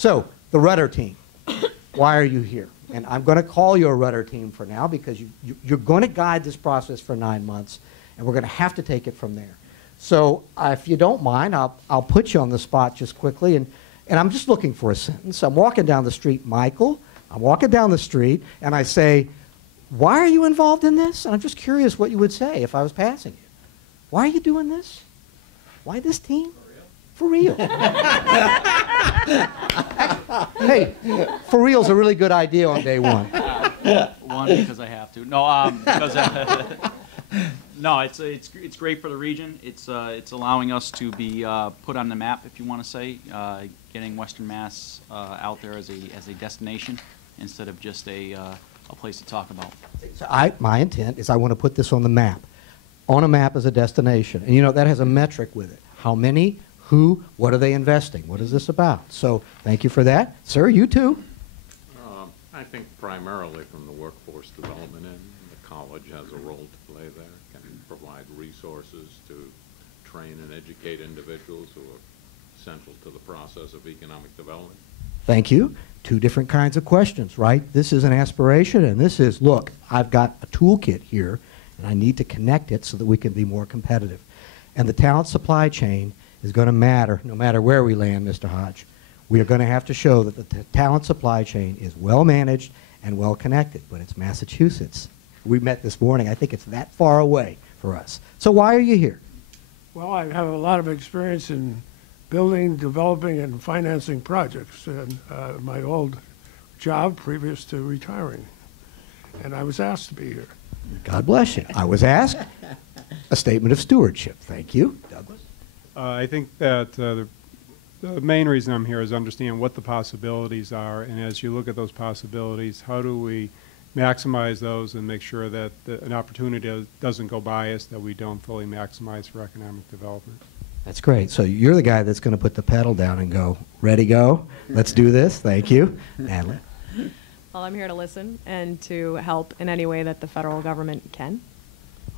So, the rudder team, why are you here? And I'm going to call you a rudder team for now because you're going to guide this process for 9 months, and we're going to have to take it from there. So, if you don't mind, I'll put you on the spot just quickly, and I'm just looking for a sentence. I'm walking down the street, Michael. I'm walking down the street, and I say, why are you involved in this? And I'm just curious what you would say if I was passing you. Why are you doing this? Why this team? For real. Hey, for real's a really good idea on day one. One, because I have to. No, because no, it's great for the region. It's allowing us to be put on the map, if you want to say, getting Western Mass out there as a destination instead of just a place to talk about. So my intent is I want to put this on the map. On a map as a destination. And you know, that has a metric with it. How many, who, what are they investing? What is this about? So thank you for that. Sir, you too. I think primarily from the workforce development end, the college has a role to play there, can provide resources to train and educate individuals who are central to the process of economic development. Thank you. Two different kinds of questions, right? This is an aspiration, and this is, look, I've got a toolkit here, and I need to connect it so that we can be more competitive. And the talent supply chain is going to matter no matter where we land, Mr. Hodge. We are going to have to show that the talent supply chain is well managed and well connected, but it's Massachusetts. We met this morning. I think it's that far away for us. So why are you here? Well, I have a lot of experience in building, developing, and financing projects in my old job previous to retiring. And I was asked to be here. God bless you. I was asked a statement of stewardship. Thank you. Douglas? I think that the main reason I'm here is understand what the possibilities are, and as you look at those possibilities, how do we maximize those and make sure that an opportunity doesn't go by us, that we don't fully maximize for economic development. That's great. So you're the guy that's going to put the pedal down and go, ready, go? Let's do this. Thank you. Natalie? Well, I'm here to listen and to help in any way that the federal government can.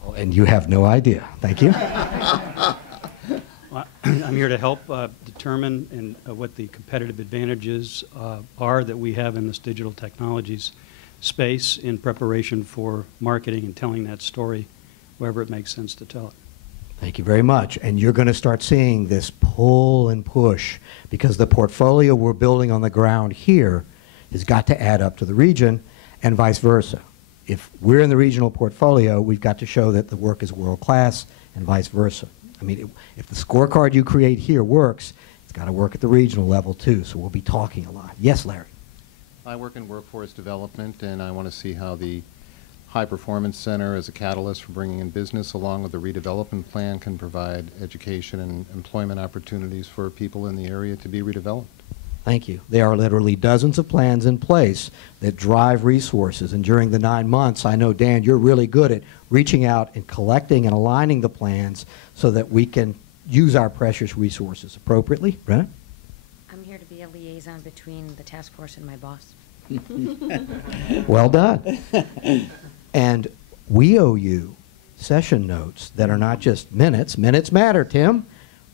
Oh, and you have no idea. Thank you. Well, I'm here to help determine what the competitive advantages are that we have in this digital technologies space in preparation for marketing and telling that story wherever it makes sense to tell it. Thank you very much. And you're going to start seeing this pull and push because the portfolio we're building on the ground here has got to add up to the region and vice versa. If we're in the regional portfolio, we've got to show that the work is world class and vice versa. I mean, if the scorecard you create here works, it's got to work at the regional level too, so we'll be talking a lot. Yes, Larry? I work in workforce development, and I want to see how the High Performance Center as a catalyst for bringing in business along with the redevelopment plan can provide education and employment opportunities for people in the area to be redeveloped. Thank you. There are literally dozens of plans in place that drive resources, and during the 9 months, I know, Dan, you're really good at reaching out and collecting and aligning the plans so that we can use our precious resources appropriately. Brenna? I'm here to be a liaison between the task force and my boss. Well done. And we owe you session notes that are not just minutes. Minutes matter, Tim,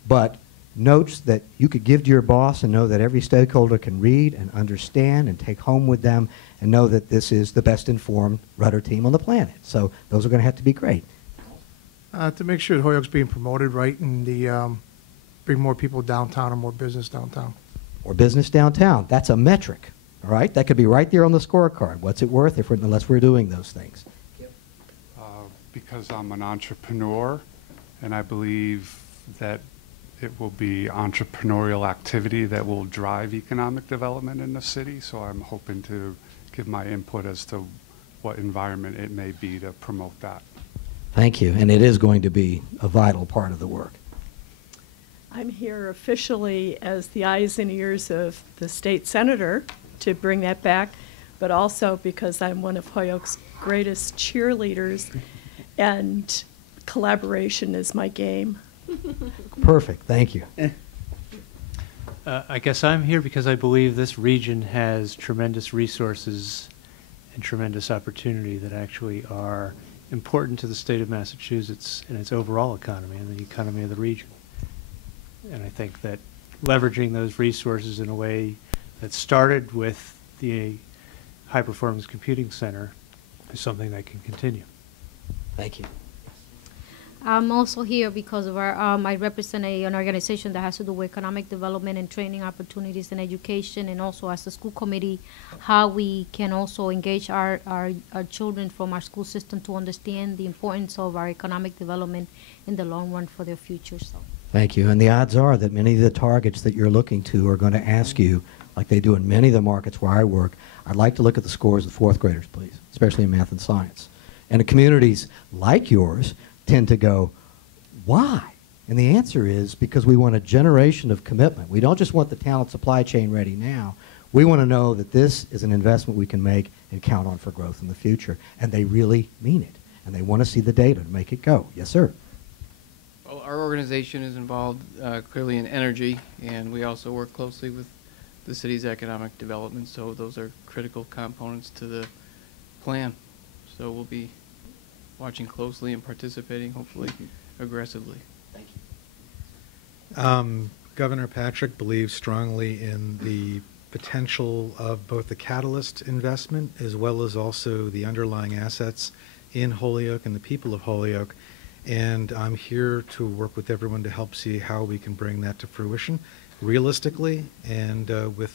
but notes that you could give to your boss and know that every stakeholder can read and understand and take home with them and know that this is the best informed rudder team on the planet. So those are going to have to be great. To make sure Holyoke's being promoted right and bring more people downtown and more business downtown. Or business downtown. That's a metric, all right? That could be right there on the scorecard. What's it worth unless we're doing those things? Because I'm an entrepreneur, and I believe that it will be entrepreneurial activity that will drive economic development in the city, so I'm hoping to give my input as to what environment it may be to promote that. Thank you, and it is going to be a vital part of the work. I'm here officially as the eyes and ears of the state senator to bring that back, but also because I'm one of Holyoke's greatest cheerleaders, and collaboration is my game. Perfect, thank you. I guess I'm here because I believe this region has tremendous resources and tremendous opportunity that actually are important to the state of Massachusetts and its overall economy and the economy of the region. And I think that leveraging those resources in a way that started with the High Performance Computing Center is something that can continue. Thank you. I'm also here because of our, I represent an organization that has to do with economic development and training opportunities and education, and also as a school committee, how we can also engage our children from our school system to understand the importance of our economic development in the long run for their future. So. Thank you. And the odds are that many of the targets that you're looking to are going to ask you, like they do in many of the markets where I work, I'd like to look at the scores of fourth graders, please, especially in math and science. And the communities like yours tend to go, why? And the answer is because we want a generation of commitment. We don't just want the talent supply chain ready now. We want to know that this is an investment we can make and count on for growth in the future. And they really mean it. And they want to see the data to make it go. Yes, sir. Well, our organization is involved clearly in energy, and we also work closely with the city's economic development, so those are critical components to the plan. So we'll be watching closely and participating, hopefully, aggressively. Thank you. Governor Patrick believes strongly in the potential of both the catalyst investment as well as also the underlying assets in Holyoke and the people of Holyoke. And I'm here to work with everyone to help see how we can bring that to fruition realistically and with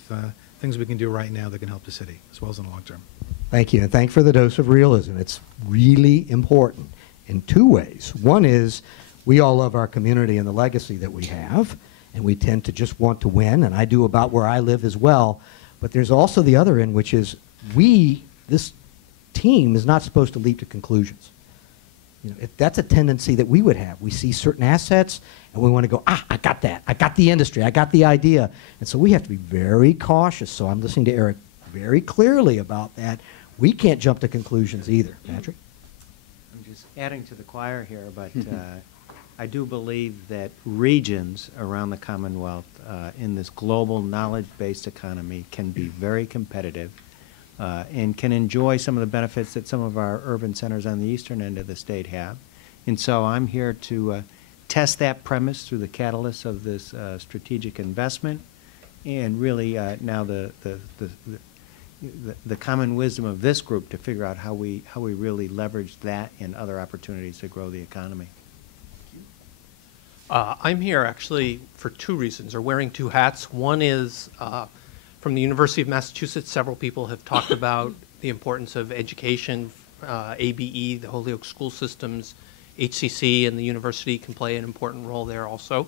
things we can do right now that can help the city as well as in the long term. Thank you, and thank you for the dose of realism. It's really important in two ways. One is we all love our community and the legacy that we have, and we tend to just want to win, and I do about where I live as well. But there's also the other end, which is this team is not supposed to leap to conclusions. You know, that's a tendency that we would have. We see certain assets, and we want to go, I got that. I got the industry. I got the idea. And so we have to be very cautious. So I'm listening to Eric very clearly about that. We can't jump to conclusions either. Patrick? I'm just adding to the choir here, but I do believe that regions around the Commonwealth in this global knowledge-based economy can be very competitive and can enjoy some of the benefits that some of our urban centers on the eastern end of the state have. And so I'm here to test that premise through the catalyst of this strategic investment and really now the common wisdom of this group to figure out how we really leverage that and other opportunities to grow the economy. I'm here actually for two reasons, or wearing two hats. One is from the University of Massachusetts, several people have talked about the importance of education, ABE, the Holyoke school systems, HCC, and the university can play an important role there also.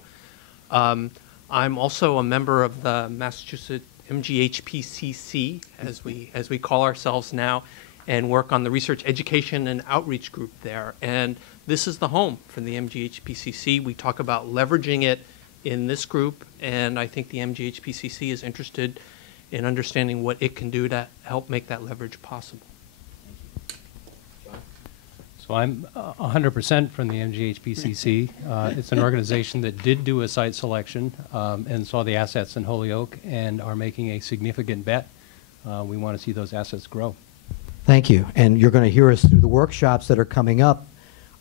I'm also a member of the Massachusetts MGHPCC, as we call ourselves now, and work on the research education and outreach group there. And this is the home for the MGHPCC. We talk about leveraging it in this group, and I think the MGHPCC is interested in understanding what it can do to help make that leverage possible. So I'm 100% from the MGHPCC. It's an organization that did do a site selection and saw the assets in Holyoke and are making a significant bet. We want to see those assets grow. Thank you. And you're going to hear us through the workshops that are coming up.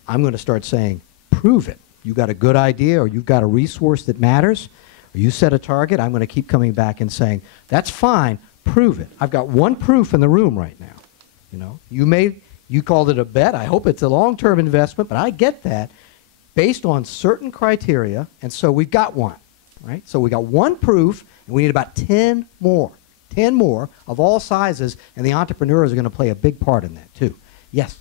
I'm going to start saying, prove it. You got a good idea, or you've got a resource that matters, or you set a target. I'm going to keep coming back and saying, that's fine, prove it. I've got one proof in the room right now. You know, you called it a bet. I hope it's a long-term investment, but I get that based on certain criteria, and so we've got one, right? So we got one proof, and we need about 10 more of all sizes, and the entrepreneurs are going to play a big part in that too. Yes?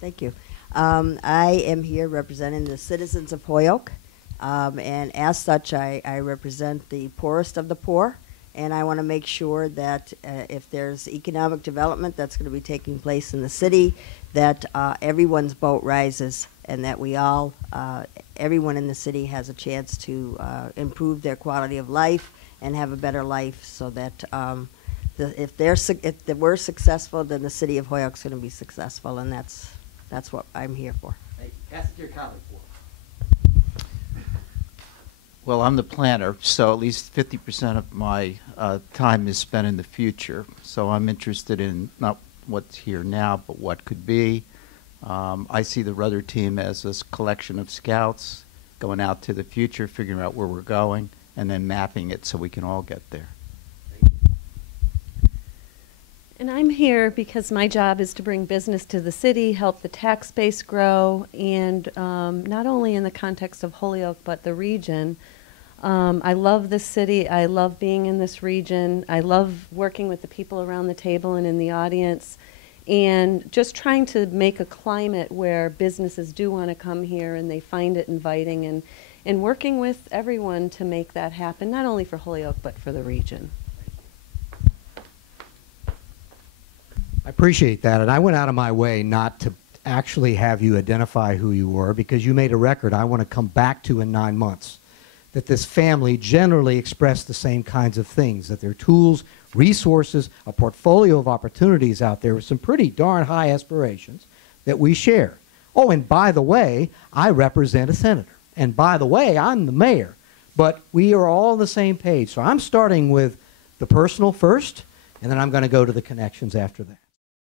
Thank you. I am here representing the citizens of Holyoke, and as such, I represent the poorest of the poor, and I want to make sure that if there's economic development that's going to be taking place in the city, that everyone's boat rises, and that we all, everyone in the city has a chance to improve their quality of life and have a better life, so that if we're successful, then the city of Holyoke's going to be successful, and that's what I'm here for. Pass it to your colleague. Well, I'm the planner, so at least 50% of my time is spent in the future. So I'm interested in not what's here now, but what could be. I see the Rudder team as this collection of scouts going out to the future, figuring out where we're going, and then mapping it so we can all get there. And I'm here because my job is to bring business to the city, help the tax base grow, and not only in the context of Holyoke, but the region. I love this city. I love being in this region. I love working with the people around the table and in the audience, and just trying to make a climate where businesses do want to come here and they find it inviting, and working with everyone to make that happen, not only for Holyoke, but for the region. I appreciate that, and I went out of my way not to actually have you identify who you were, because you made a record I want to come back to in 9 months, that this family generally expressed the same kinds of things, that there are tools, resources, a portfolio of opportunities out there with some pretty darn high aspirations that we share. Oh, and by the way, I represent a senator, and by the way, I'm the mayor, but we are all on the same page. So I'm starting with the personal first, and then I'm going to go to the connections after that.